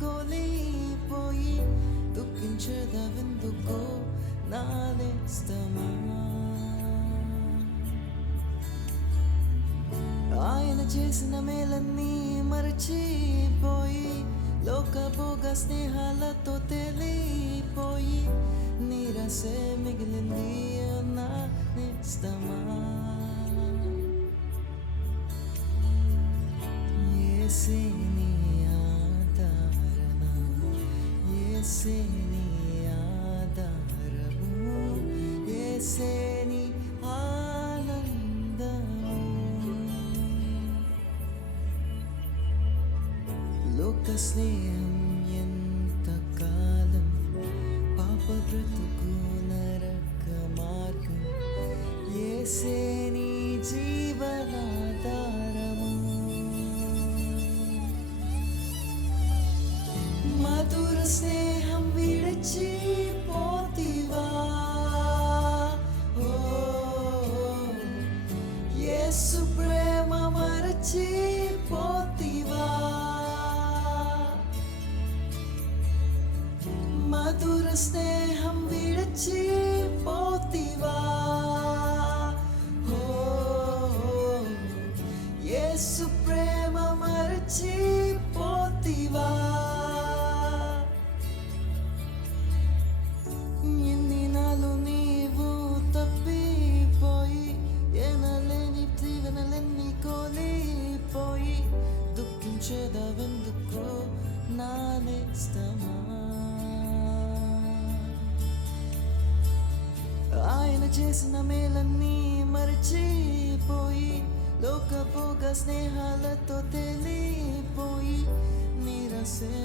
కోల్పోయి దుఃఖించదవెందుకో నా నేస్తమా. ఆయన చేసిన మేలన్నీ మరచిపోయి లోకభోగ స్నేహాలతో తేలిపోయి నీరసే మిగిలింది నా నేస్తమా. యేసే నీ ఆదరణ, యేసే నీ ఆధారము, యేసే నీ ఆనందము. లోక స్నేహం ఎంతకాలం, పాప బ్రతుకు నరక మార్గం, యేసే నీ జీవనాధారము. మధుర స్నేహం విడిచిపోతివా, ఓ యేసు ప్రేమ మరచిపోతివా. మధుర స్నేహం విడిచిపోతివా, ఓ యేసు ప్రేమ మరచిపోతివా. ఎన్ని నాలు నీవు తప్పిపోయి ఎనలేని దీవెనలన్నీ కోల్పోయి దుఃఖించేదవెందుకో నా నేస్తమా. ఆయన చేసిన మేలన్నీ మరచిపోయి లోకభోగ స్నేహాలతో తేలిపోయి నీరసే